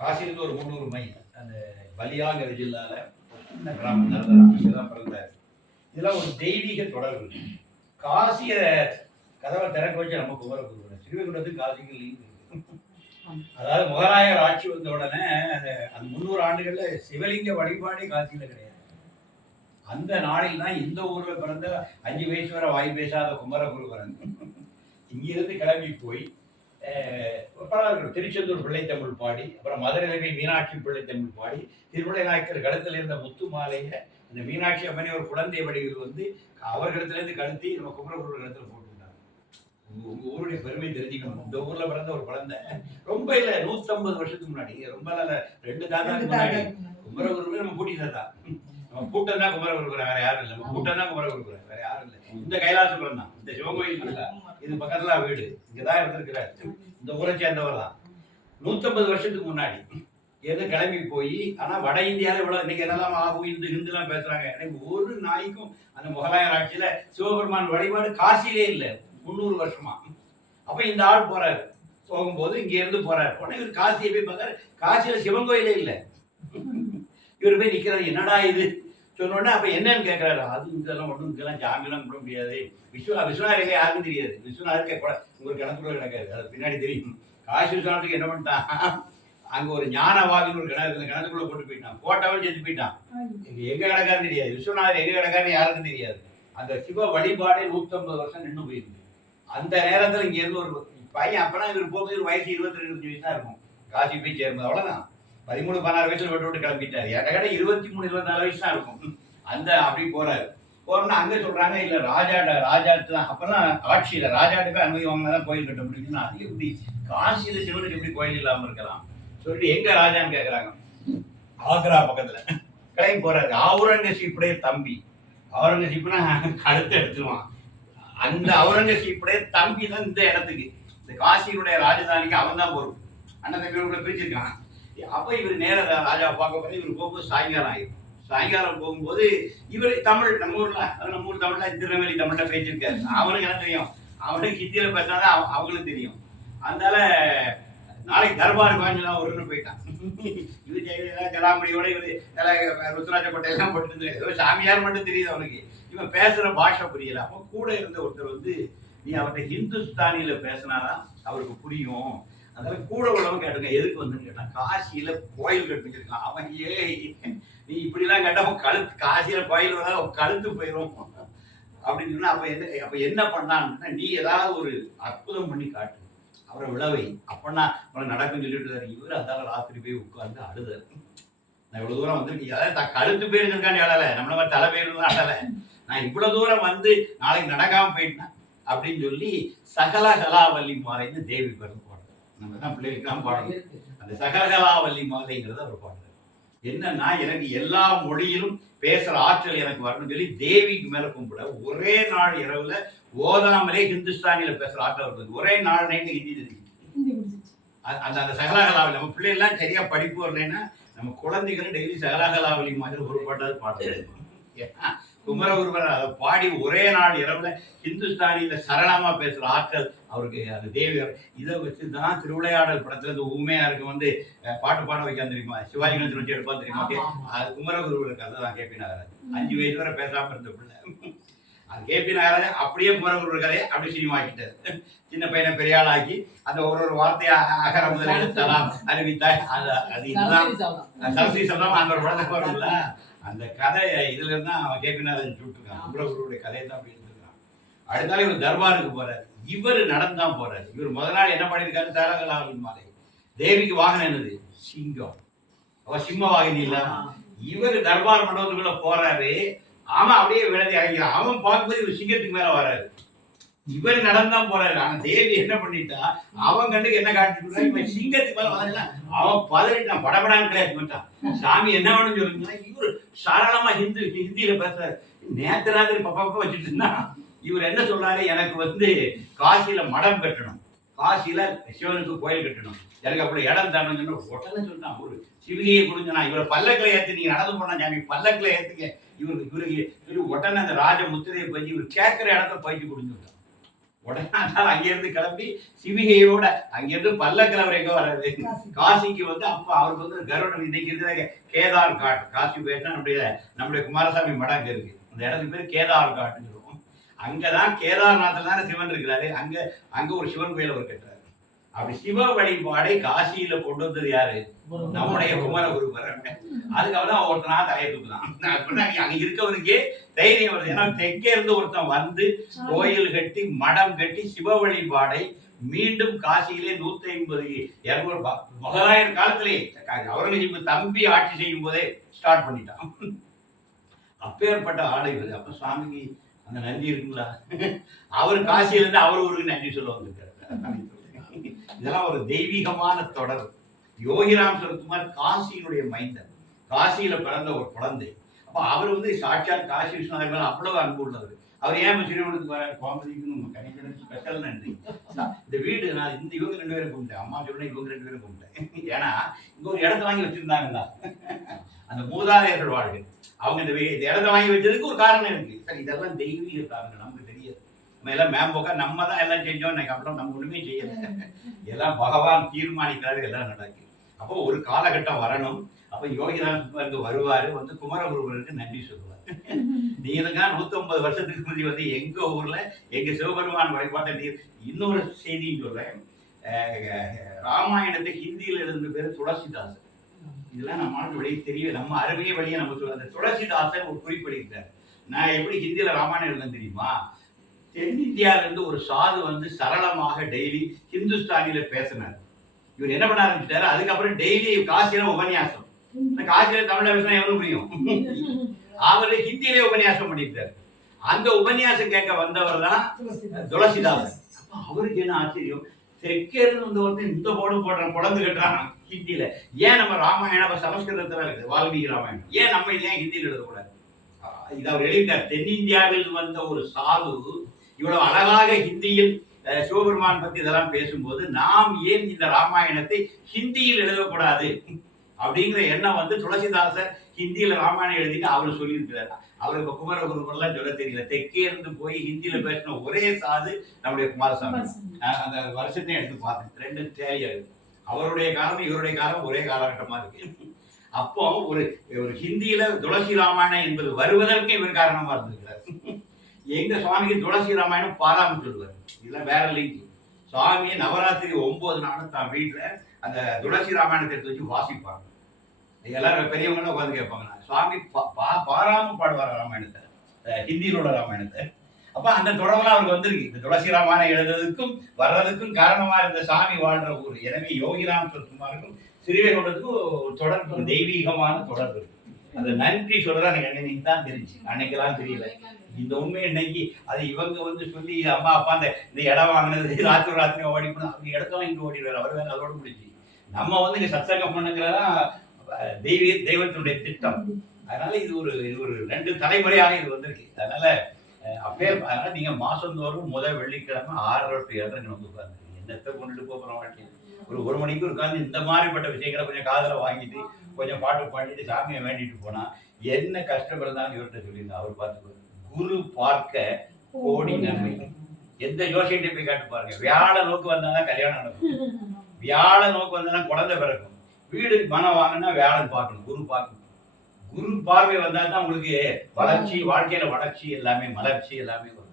காசிலிருந்து ஒரு முந்நூறு மைல். அந்த பலியாங்கிற ஜில்லால இந்த கிராமம் தான் பிறந்தார். இதெல்லாம் ஒரு தெய்வீக தொடர்பு. காசிய கதவை திறக்க வச்சு நம்ம குமரகுருவன் ஸ்ரீவைகுண்டத்துக்கு காசிக்கு லிங்க் அதாவது முகலாயர் ஆட்சி வந்த உடனே அந்த அந்த முந்நூறு ஆண்டுகளில் சிவலிங்க வழிபாடே காசியில் கிடையாது. அந்த நாளில் தான் இந்த ஊரில் பிறந்த அஞ்சு வயசு வரை வாய் பேசாத குமரகுருவரன். இங்கிருந்து கிளம்பி போய் பரவாயில்ல, திருச்செந்தூர் பிள்ளைத்தமிழ் பாடி அப்புறம் மதுரை மீனாட்சி பிள்ளைத்தமிழ் பாடி திருவிழை நாயக்கர் கழுத்தில் இருந்த முத்து மாலையை அந்த மீனாட்சி அம்மனை ஒரு குழந்தை வடிவில் வந்து அவர்களிடத்துலேருந்து கழுத்தி நம்ம குமரகுரு கழுத்துல போட்டுக்கிட்டாங்க உங்க உங்க ஊருடைய பெருமை தெரிஞ்சுக்கணும். இந்த ஊர்ல பிறந்த ஒரு குழந்தை ரொம்ப இல்ல நூத்தம்பது வருஷத்துக்கு முன்னாடி. ரொம்ப இல்ல ரெண்டு தாத்தாக்கு முன்னாடி. குமரகுருவே நம்ம பூட்டி தாத்தா. நம்ம கூட்டம் தான் குமரகுருக்குற வேற யாரும் இல்லை. நம்ம கூட்டம் தான் குமரகுருக்குற வேற யாரும் இல்லை. இந்த கைலாசபுரம் தான் இந்த சிவகோயில் இல்ல. இது பக்கத்துல வீடு. இங்கதான் இருந்திருக்கிறார். இந்த ஊரை சேர்ந்தவர் தான் நூத்தம்பது வருஷத்துக்கு முன்னாடி எது கிளம்பி போய் ஆனா வட இந்தியால இவ்வளவு இன்னைக்கு என்னெல்லாம் ஆகும் இந்து ஹிந்துலாம் பேசுறாங்க. எனக்கு ஒரு நாய்க்கும் அந்த முகலாயர் ஆட்சியில சிவபெருமான் வழிபாடு காசிலே இல்லை. முந்நூறு வருஷமா. அப்ப இந்த ஆள் போறாரு. போகும்போது இங்க இருந்து போறாரு. உடனே இவர் காசியை போய் பார்த்தாரு. காசியில சிவன் கோயிலே இல்லை. இவர் போய் நிக்கிறாரு. என்னடா இது? சொன்ன உடனே என்னன்னு கேட்குறாரு அது இதெல்லாம் ஒன்றும் இதெல்லாம் ஜாமியெல்லாம் கூட முடியாது. விஸ்வநா விஸ்வநாதருக்கு யாருக்கும் தெரியாது. விஸ்வநாதருக்கு கூட உங்களுக்கு கணக்குள்ள கிடக்காது அது பின்னாடி தெரியும். காசி விஸ்வநாதத்துக்கு என்ன பண்ணிட்டான்? அங்க ஒரு ஞானவாதின்னு ஒரு கிணறு இந்த கிணத்துக்குள்ள போட்டு போயிட்டான். போட்டாவும் செஞ்சு போயிட்டான். எங்கே எங்க கிடக்காருன்னு தெரியாது. விஸ்வநாதர் எங்க கிடக்காருன்னு யாருக்கும் தெரியாது. அந்த சிவ வழிபாடே நூத்தம்பது வருஷம் நின்று போயிருக்கு. அந்த நேரத்தில் இங்க இருந்து ஒரு பையன் அப்போனா இவர் போகும்போது வயசு இருபத்தி ரெண்டு வயசு தான் இருக்கும். காசி போய் சேரும்போது அவ்வளவுதான். பதிமூணு பதினாறு வயசுல விட்டு விட்டு கிளம்பிட்டாரு. என்கிட்ட கடை இருபத்தி மூணு இருபத்தி நாலு வயசு தான் இருக்கும். அந்த அப்படி போறாரு. போறோம்னா அங்க சொல்றாங்க இல்ல ராஜாட்ட ராஜாட்டு தான். அப்பெல்லாம் ஆட்சியில ராஜாட்ட போய் அனுமதி வாங்கினா கோயில் கட்ட முடியும்னா அது எப்படி? காசியில சிவனுக்கு எப்படி கோயில் இல்லாம இருக்கலாம்? சொல்லிட்டு எங்க ராஜான்னு கேக்குறாங்க. ஆக்ரா பக்கத்துல. கிளம்பி போறாரு. அவுரங்கசீப்புடைய தம்பி. அவுரங்கசீப்னா கழுத்து எடுத்துருவான். அந்த அவுரங்கசீப்புடைய தம்பி தான் இந்த இடத்துக்கு. இந்த காசியினுடைய ராஜதானிக்கு அவன் தான் பொறுப்பு. அண்ணன் தம்பியோட பிரிச்சிருக்கான். அப்ப இவர் நேராக ராஜா பார்க்க போய் இவர் போகும்போது சாயங்காலம் ஆயிடும் சாயங்காலம் போகும்போது இவர் தமிழ் நம்ம ஊர்ல நம்ம ஊர் தமிழில் திருநெல்வேலி தமிழில் பேசியிருக்காரு. அவனுக்கு என்ன தெரியும்? அவனுக்கு ஹிந்தியில பேசினாதான் அவங்களுக்கு தெரியும். அதனால நாளைக்கு தர்பார் வாங்கினா ஒரு போயிட்டான். இவர் ஜெயலலிதா இவரு நல்ல ருத்ராஜ பட்டை எல்லாம் போட்டு ஏதோ சாமியார் மட்டும் தெரியுது அவனுக்கு. இவன் பேசுற பாஷை புரியல. அப்போ கூட இருந்த ஒருத்தர் வந்து நீ அவர்கிட்ட ஹிந்துஸ்தானியில் பேசினாதான் அவருக்கு புரியும். அதனால கூட உள்ளவங்க கேட்டுங்க எதுக்கு வந்துன்னு கேட்டான் காசியில கோயில் கட்டுச்சிருக்கான் அவன் ஏ நீ இப்படி எல்லாம் கேட்டா உன் கழுத்து காசியில கோயில் வந்தா அவன் கழுத்து போயிடும் அப்படின்னு சொன்னா அப்ப என்ன அப்ப என்ன பண்ணான்னா நீ ஏதாவது ஒரு அற்புதம் பண்ணி காட்டு. அவரை விழவை அப்பனா உனக்கு நடக்கும் சொல்லிட்டு இவர் அதால ராத்திரி போய் உட்கார்ந்து அழுதாரு. நான் இவ்வளவு தூரம் வந்திருக்கேன். அதாவது கழுத்து போயிருக்காண்டி அழல நம்மள மாதிரி தலை போயிருந்தான் அழல. நான் இவ்வளவு தூரம் வந்து நாளைக்கு நடக்காம போயிட்டேன். அப்படின்னு சொல்லி சகல கலாவல்லி மாறைந்து தேவி பிறந்து நம்ம தான் பிள்ளைகளுக்கெல்லாம் பாடணும். அந்த சகலகலாவல்லி மாலைங்கிறத அவர் பாடுறாரு. என்னன்னா எனக்கு எல்லா மொழியிலும் பேசுற ஆற்றல் எனக்கு வரணும்னு சொல்லி தேவிக்கு மேல கும்பிட ஒரே நாள் இரவுல ஓதாமலே ஹிந்துஸ்தானியில பேசுற ஆற்றல் வருது. ஒரே நாள் நைட்டு ஹிந்தி அ- அந்த அந்த சகலாகலாவலி நம்ம பிள்ளைகள்லாம் சரியா படிப்பு வரலைன்னா நம்ம குழந்தைகளும் டெய்லி சகலாகலாவலி மாதிரி ஒரு பாட்டாவது பாடுறது குமரகுருவர் அதை பாடி ஒரே நாள் இரவுல ஹிந்துஸ்தானியில சரளமா பேசுற ஆற்றல் அவருக்கு அந்த தேவி இதை வச்சு தான் திருவிளையாடல் படத்துல இந்த ஊமையாருக்கு வந்து பாட்டு பாட வைக்காம தெரியுமா? சிவாஜி கணேசன் வச்சு எடுப்பா தெரியுமா. அது குமரகுருவருக்கு கதை தான் கேபி நாகராஜ். அஞ்சு வயசு வரை பேசாம இருந்த பிள்ளை. அது கேபி நாகராஜ் அப்படியே குமரகுரு கதையை அப்படி சினிமா ஆக்கிட்டாரு. சின்ன பையனை பெரிய ஆளாக்கி அந்த ஒரு ஒரு வார்த்தையா அகர முதல் எழுத்தலாம் அறிவித்தாய் அது அது இதுதான். சரஸ்வதி சப்தம் அந்த ஒரு படத்துக்கு வரும்ல அந்த கதை இதுல இருந்தா அவன் நாகராஜன் சுட்டுருக்கான். குமரகுருவுடைய கதையை தான் அப்படி எடுத்துருக்கான் அடுத்த நாள் இவர் தர்பாருக்கு போறாரு. இவர் நடந்தான் போறாரு. இவர் முத நாள் என்ன பண்ணிருக்காரு சாரகலாவின் மாலை. தேவிக்கு வாகனம் என்னது? சிங்கம். அவ சிம்ம வாகினி இல்ல இவர் தர்பார் மண்டபத்துக்குள்ள போறாரு. அவன் அப்படியே விழுந்து இறங்கிறான். அவன் பார்க்கும்போது இவர் சிங்கத்துக்கு மேல வராரு. இவர் நடந்தான் போறாரு ஆனா தேவி என்ன பண்ணிட்டா? அவன் கண்ணுக்கு என்ன காட்டிட்டு இவன் சிங்கத்துக்கு மேல வந்தா அவன் பதறிட்டான். படபடான்னு கிடையாது மாட்டான் சாமி என்ன வேணும் சொல்லுங்கன்னா இவர் சரளமா ஹிந்து ஹிந்தியில பேசுறாரு. நேத்து ராத்திரி பப்பா பப்பா வச்சுட்டு இருந்தான் இவர் என்ன சொல்றாரு? எனக்கு வந்து காசியில மடம் கட்டணும். காசியில சிவனுக்கு கோயில் கட்டணும். எனக்கு அப்படி இடம் தரணும்னு சொன்னா உடனே சொன்னான் ஒரு சிவிகையை கொடுங்கண்ணா இவரை பல்லக்கில் ஏற்றி நீங்க நடந்து போனா சாமி பல்லக்கில் ஏற்றுங்க இவருக்கு இவருக்கு உடனே அந்த ராஜ முத்திரையை பஞ்சு இவர் கேட்கிற இடத்த பயிற்சி கொடுத்து விட்டான் உடனே அங்கிருந்து கிளம்பி சிவிகையோட அங்கிருந்து பல்லக்கிழவர் எங்க வர்றது காசிக்கு. வந்து அப்ப அவருக்கு வந்து கருடன் இன்னைக்கு இருக்கிற கேதார் காட் காசி போயிட்டா நம்முடைய நம்முடைய குமாரசாமி மடம் அங்க இருக்கு. அந்த இடத்துக்கு பேர் கேதார் காட்டுன்னு சொல்லுவோம். அங்கதான் கேதார்நாத்தில் தானே சிவன் இருக்கிறாரு. அங்க அங்க ஒரு சிவன் கோயில் அவர் கட்டுறாரு. அப்படி சிவ வழிபாடை காசியில கொண்டு வந்தது யாரு? நம்முடைய குமரகுருபர் அதுக்கப்புறம் தான் ஒருத்தனா தலையை தூக்குதான். அங்க இருக்கவனுக்கே தைரியம் வருது. ஏன்னா தெற்கே இருந்து ஒருத்தன் வந்து கோயில் கட்டி மடம் கட்டி சிவ வழிபாடை மீண்டும் காசியிலே நூத்தி ஐம்பது இருநூறு முகலாயர் காலத்திலே அவுரங்கசீப் தம்பி ஆட்சி செய்யும் போதே ஸ்டார்ட் பண்ணிட்டான். அப்பேற்பட்ட ஆடை வருது அப்ப சுவாமிக்கு அந்த நன்றி இருக்குங்களா? அவர் காசியில இருந்து அவர் ஊருக்கு நன்றி சொல்ல வந்திருக்காரு. இதெல்லாம் ஒரு தெய்வீகமான தொடர். யோகிராம் சரத்குமார் காசியினுடைய மைந்தன் காசியில பிறந்த ஒரு குழந்தை. அப்ப அவர் வந்து சாட்சாத் காசி விஸ்வநாதர் மேலே அவ்வளவு அன்பு உள்ளவர். அவர் ஏன் இப்ப சிறுவனுக்கு வர கோமதிக்கு நம்ம ஸ்பெஷல் நன்றி. இந்த வீடு நான் இந்த இவங்க ரெண்டு பேரும் கும்பிட்டேன். அம்மா சொன்ன இவங்க ரெண்டு பேரும் கும்பிட்டேன். ஏன்னா இங்க ஒரு இடத்த வாங்கி வச்சிருந்தாங்களா அந்த மூதாதையர்கள் வாழ்க்கை. அவங்க இந்த இடத்த வாங்கி வச்சதுக்கு ஒரு காரணம் இருக்கு. சரி இதெல்லாம் தெய்வீக காரணம். நம்ம எல்லாம் மேம்போக்கா நம்ம தான் எல்லாம் செஞ்சோம் எனக்கு அப்புறம் நம்ம ஒண்ணுமே செய்யல. எல்லாம் பகவான் தீர்மானிக்கிறாரு எல்லாம் நடக்கு அப்போ ஒரு காலகட்டம் வரணும். அப்ப யோகிராஜ் வருவாரு. வந்து குமரகுருவருக்கு நன்றி சொல்லுவார். நீங்க நூத்தொன்பது வருஷத்துக்கு முன்னாடி வந்து எங்க ஊர்ல எங்க சிவபெருமான் வழிபாட்டை நீர் இன்னொரு செய்தியும் சொல்றேன். ராமாயணத்தை ஹிந்தியில இருந்த பேர் துளசிதாசன். இதெல்லாம் நம்ம ஆளுக்கு வெளியே தெரியல நம்ம அருமையை வழியே நம்ம சொல்ல அந்த துளசிதாசன் ஒரு குறிப்பிடுகிறார் நான் எப்படி ஹிந்தியில ராமாயணம் எழுதுனேன் தெரியுமா? தென்னிந்தியால இருந்து ஒரு சாது வந்து சரளமாக டெய்லி ஹிந்துஸ்தானில பேசினார். இவர் என்ன பண்ண ஆரம்பிச்சிட்டாரு? அதுக்கப்புறம் டெய்லி காசியில உபன்யாசம். காசியில தமிழ்ல பேசினா எவரும் புரியும்? அவரு ஹிந்தியிலே உபன்யாசம் பண்ணிட்டாரு. அந்த உபன்யாசம் கேட்க வந்தவர் தான் துளசிதாசன். அப்ப அவருக்கு என்ன ஆச்சரியம்? தெற்கே இருந்து வந்து வந்து இந்த போடு போடுறான் குழந்து கட்டுறான் ஹிந்தியில. ஏன் நம்ம ராமாயணம் சமஸ்கிருதத்துல இருக்குது வால்மீகி ராமாயணம்? ஏன் நம்ம ஏன் ஹிந்தியில் எழுதக்கூடாது? இது அவர் எழுதியிருக்கார் தென்னிந்தியாவில் வந்த ஒரு சாது இவ்வளவு அழகாக ஹிந்தியில் சிவபெருமான் பத்தி இதெல்லாம் பேசும்போது நாம் ஏன் இந்த ராமாயணத்தை ஹிந்தியில் எழுதக்கூடாது? அப்படிங்கிற எண்ணம் வந்து துளசிதாசர் ஹிந்தியில ராமாயணம் எழுதிட்டு அவர் சொல்லியிருக்கிறார். அவருக்கு குமரகுருவெல்லாம் சொல்ல தெரியல. தெற்கே இருந்து போய் ஹிந்தியில பேசின ஒரே சாது நம்முடைய குமாரசாமி. அந்த வருஷத்தையும் எடுத்து பார்த்தேன் ரெண்டு தேவையா இருக்கு. அவருடைய காலம் இவருடைய காலம் ஒரே காலகட்டமா இருக்கு. அப்போ ஒரு ஒரு ஹிந்தியில துளசி ராமாயணம் என்பது வருவதற்கு இவர் காரணமா இருந்திருக்கிறார். எங்க சுவாமிக்கு துளசி ராமாயணம் பாராமல் சொல்லுவார் இதெல்லாம் வேற லிங்க் சுவாமி நவராத்திரி ஒன்பது நாளும் தான் வீட்டுல அந்த துளசி ராமாயணத்தை எடுத்து வச்சு வாசிப்பாங்க. எல்லாரும் பெரியவங்க உட்காந்து கேட்பாங்க சுவாமி பா- பா- பாடுவார் ராமாயணத்தை? ஹிந்தியிலோட ராமாயணத்தை? அப்ப அந்த தொடர்பெல்லாம் அவருக்கு வந்திருக்கு. இந்த துளசி ராமாயணம் எழுதுறதுக்கும் வர்றதுக்கும் காரணமா இருந்த சாமி வாழ்ற ஊர். எனவே யோகிராம் சுகுமாருக்கும் சிறுவை கொண்டதுக்கும் தொடர்பு தெய்வீகமான தொடர்பு இருக்கு. அந்த நன்றி சொல்றதா எனக்கு அன்னைக்கு தான் தெரிஞ்சு. அன்னைக்கெல்லாம் தெரியல. இந்த உண்மை இன்னைக்கு அது இவங்க வந்து சொல்லி அம்மா அப்பா அந்த இந்த இடம் வாங்கினது ராத்திரி ராத்திரி ஓடி போனா அவங்க இடத்த இங்கே ஓடிடுவார். அவர் வேற அதோட முடிஞ்சு. நம்ம வந்து இங்கே சத்சங்கம் பண்ணுங்கிறதா தெய்வ தெய்வத்தினுடைய திட்டம். அதனால இது ஒரு இது ஒரு ரெண்டு தலைமுறையாக இது வந்திருக்கு. அதனால அப்படியே அப்பே அதனால நீங்க மாசந்தோறும் முதல் வெள்ளிக்கிழமை ஆறரை டு ஏழரை நீங்க வந்து உட்காந்து என்னத்தை கொண்டுட்டு போகிறோம் வாழ்க்கையில்? ஒரு ஒரு மணிக்கு உட்காந்து இந்த மாதிரிப்பட்ட விஷயங்களை கொஞ்சம் காதுல வாங்கிட்டு கொஞ்சம் பாட்டு பாடிட்டு சாமியை வேண்டிட்டு போனா என்ன கஷ்டம் இருந்தாலும் இவர்கிட்ட சொல்லியிருந்தேன் அவர் பார்த்துக்கோ குரு பார்க்க கோடி நன்மை. எந்த ஜோசியத்தை போய் காட்டு பாருங்க. வியாழ நோக்கு வந்தாதான் கல்யாணம் நடக்கும். வியாழ நோக்கு வந்தாதான் குழந்தை பிறக்கும். வீடு மனம் வாங்கினா வியாழன் பார்க்கணும் குரு பார்க்கணும். குரு பார்வை வந்தால் தான் உங்களுக்கு வளர்ச்சி வாழ்க்கையில வளர்ச்சி எல்லாமே மலர்ச்சி எல்லாமே வரும்.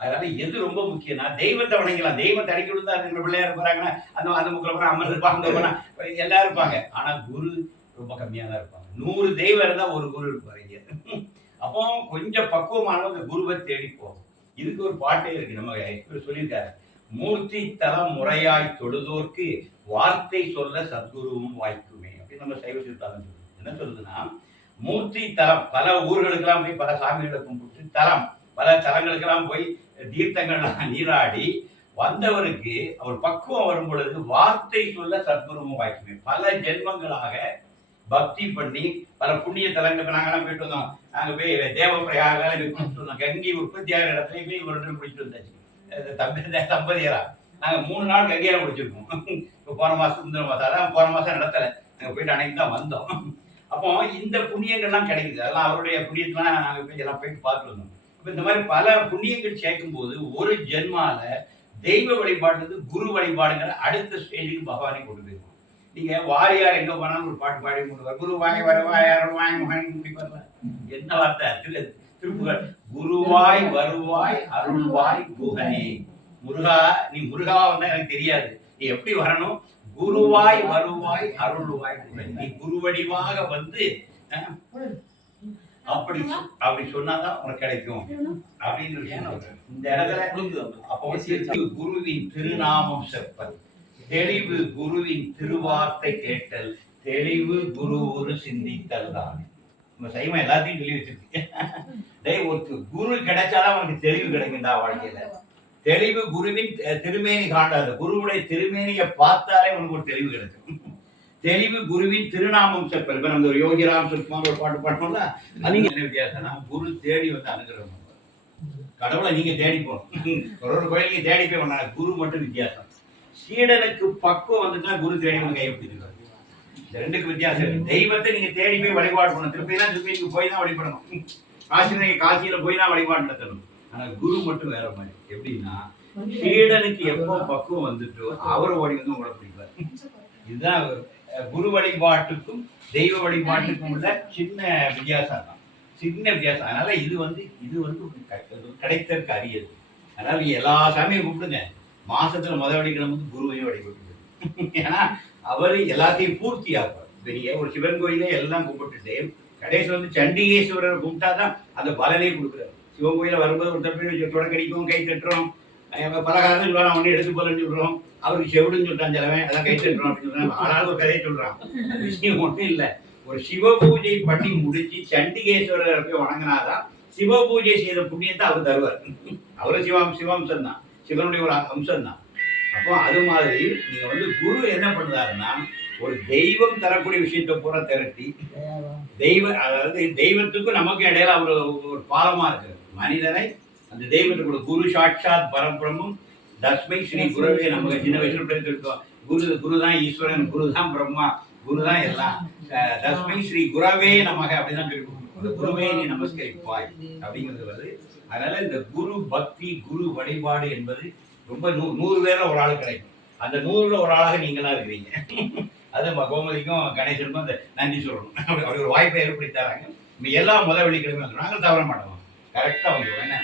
அதனால எது ரொம்ப முக்கியம்னா தெய்வத்தை வணங்கலாம். தெய்வத்தை அடிக்கணும் தான் பிள்ளையா இருப்பாங்கன்னா அந்த அந்த முக்கில் போனா அம்மன் இருப்பாங்க அங்க எல்லாரும் இருப்பாங்க. ஆனா குரு ரொம்ப கம்மியாக தான் இருப்பாங்க. நூறு தெய்வம் இருந்தால் ஒரு குரு இருப்பார் இங்கே. அப்போ கொஞ்சம் பக்குவமானவங்க குருவை தேடி போகும் இதுக்கு ஒரு பாட்டே இருக்கு. நம்ம இவர் சொல்லியிருக்காரு. மூர்த்தி தலம் முறையாய் தொழுதோர்க்கு வார்த்தை சொல்ல சத்குருவும் வாய்க்குமே. அப்படின்னு நம்ம சைவ சித்தாந்தம் சொல்லுது. என்ன சொல்லுதுன்னா மூர்த்தி தலம் பல ஊர்களுக்கெல்லாம் போய் பல சாமிகளை கும்பிட்டு தலம் பல தலங்களுக்கெல்லாம் போய் தீர்த்தங்கள்லாம் நீராடி வந்தவருக்கு அவர் பக்குவம் வரும் பொழுது வார்த்தை சொல்ல சத்குருவும் வாய்க்குமே. பல ஜென்மங்களாக பக்தி பண்ணி பல புண்ணிய தலங்களுக்கு நாங்கெல்லாம் போயிட்டு வந்தோம். நாங்கள் போய் தேவப்பிரயாக வந்தோம். கங்கை உற்பத்தியாகிற இடத்துல போய் ஒரு இடத்துல முடிச்சுட்டு வந்தாச்சு. தம்பி தம்பதியரா. நாங்க மூணு நாள் கங்கையில முடிச்சிருக்கோம் இப்போ போன மாசம் இந்த மாதம் அதான் போன மாசம் நடத்தலை. நாங்கள் போயிட்டு அன்னைக்கு தான் வந்தோம். அப்போ இந்த புண்ணியங்கள்லாம் கிடைக்குது. அதெல்லாம் அவருடைய புண்ணியத்தெல்லாம் நாங்க போய் எல்லாம் போயிட்டு பார்த்துட்டு வந்தோம். இப்ப இந்த மாதிரி பல புண்ணியங்கள் சேர்க்கும் போது ஒரு ஜென்மால தெய்வ வழிபாடு குரு வழிபாடுங்கிற அடுத்த ஸ்டேஜுக்கு பகவானை கொண்டு போயிருக்கோம். நீங்க வாரியார் எங்க போனாலும் ஒரு பாட்டு பாடி கொண்டு குரு வாங்கி வர வாயார் வாங்கி மகன் முடிப்பார்ல என்ன வார்த்தை? திரு திருப்புகள். குருவாய் வருவாய் அருள்வாய் குகனே. முருகா நீ முருகா வந்தா எனக்கு தெரியாது. நீ எப்படி வரணும்? குருவாய் வருவாய் அருள்வாய் குகனே. நீ குரு வடிவாக வந்து அப்படி அப்படி சொன்னாதான் உனக்கு கிடைக்கும். அப்படின்னு. இந்த இடத்துல குருவின் திருநாமம் செப்பல். தெளிவு குருவின் திருவார்த்தை கேட்டல் தெளிவு குரு ஒரு சிந்தித்தல் தான். நம்ம சைமா எல்லாத்தையும் சொல்லி வச்சிருக்கீங்க. டேய் ஒரு குரு கிடைச்சாதான் உனக்கு தெளிவு கிடைக்கும்டா வாழ்க்கையில. தெளிவு குருவின் திருமேனி காண்டாது குருவுடைய திருமேனியை பார்த்தாலே உனக்கு ஒரு தெளிவு கிடைக்கும். தெளிவு குருவின் திருநாமம் செப்பல் இப்ப நம்ம ஒரு யோகிராம் சுஷ்மான் ஒரு பாட்டு பாடணும்ல அது என்ன வித்தியாசம்னா குரு தேடி வந்து அனுகிரகம் கடவுளை நீங்க தேடி போகணும் ஒரு ஒரு கோயிலுக்கு தேடி போய் குரு மட்டும் வித்தியாசம். சீடனுக்கு பக்குவம் வந்துட்டா குரு தேடி வந்து கையை பிடிச்சிருக்காரு இந்த ரெண்டுக்கு வித்தியாசம் இருக்கு. தெய்வத்தை நீங்க தேடி போய் வழிபாடு பண்ணணும். திருப்பினா திருப்பி நீங்க போய் தான் வழிபடணும். காசி நீங்க காசியில போய் தான் வழிபாடு நடத்தணும். ஆனா குரு மட்டும் வேற மாதிரி. எப்படின்னா சீடனுக்கு எப்போ பக்குவம் வந்துட்டோ அவர் ஓடி வந்து உங்களை பிடிப்பார். இதுதான் குரு வழிபாட்டுக்கும் தெய்வ வழிபாட்டுக்கும் உள்ள சின்ன வித்தியாசம் தான். சின்ன வித்தியாசம். அதனால இது வந்து இது வந்து க- கிடைத்தற்கு அரியது. அதனால நீங்க எல்லா சாமியும் கூப்பிடுங்க மாசத்துல முதல் வெள்ளிக்கிழமை குருவையும் வழிபட்டு ஏன்னா அவர் எல்லாத்தையும் பூர்த்தி ஆப்பார் பெரிய நீங்க ஒரு சிவன் கோயிலே எல்லாம் கும்பிட்டுட்டு கடைசி வந்து சண்டிகேஸ்வரர் கும்பிட்டாதான் அந்த பலனே கொடுக்குறாரு. சிவன் கோயில வரும்போது ஒருத்தர் போய் தொடக்கடிக்கும் கை தட்டுறோம். பலகாரம் சொல்லுவாங்க அவனே எடுத்து போலன்னு சொல்றோம். அவருக்கு செவிடுன்னு சொல்றான் சிலவன் அதான் கை தட்டுறோம் அப்படின்னு சொல்றான். ஆனாலும் ஒரு கதையை சொல்றான். அந்த விஷயம் ஒன்றும் இல்லை. ஒரு சிவ பூஜை பண்ணி முடிச்சு சண்டிகேஸ்வரர் போய் வணங்கினாதான் சிவ பூஜை செய்த புண்ணியத்தை அவர் தருவார். அவரும் சிவம் சிவம்சம் தான் சிவனுடைய ஒரு அம்சம் தான் அப்போ அது மாதிரி நீங்க வந்து குரு என்ன பண்ணுறாருன்னா ஒரு தெய்வம் தரக்கூடிய விஷயத்தை பூரா திரட்டி தெய்வ அதாவது தெய்வத்துக்கும் நமக்கும் இடையில அவர் ஒரு பாலமா இருக்கு மனிதனை அந்த தெய்வத்துக்குள்ள குரு சாட்சாத் பரபிரமும் தஸ்மை ஸ்ரீ குருவே நமக்கு சின்ன வயசுல படித்திருக்கோம் குரு குரு தான் ஈஸ்வரன் குரு தான் பிரம்மா குரு தான் எல்லாம் தஸ்மை ஸ்ரீ குரவே நமக அப்படிதான் சொல்லிருக்கோம் அந்த குருவே நீ நமஸ்கரிப்பாய். அப்படிங்கிறது வந்து அதனால இந்த குரு பக்தி குரு வழிபாடு என்பது ரொம்ப நூ நூறு பேர்ல ஒரு ஆள் கிடைக்கும். அந்த நூறுல ஒரு ஆளாக நீங்களா இருக்கிறீங்க. அது கோமதிக்கும் கணேசனுக்கும் அந்த நன்றி சொல்லணும். அப்படி ஒரு வாய்ப்பை ஏற்படுத்தி தராங்க. நம்ம எல்லா முத வெள்ளிக்கிழமை நாங்கள் தவற மாட்டோம். கரெக்டாக வந்துடும் என்ன.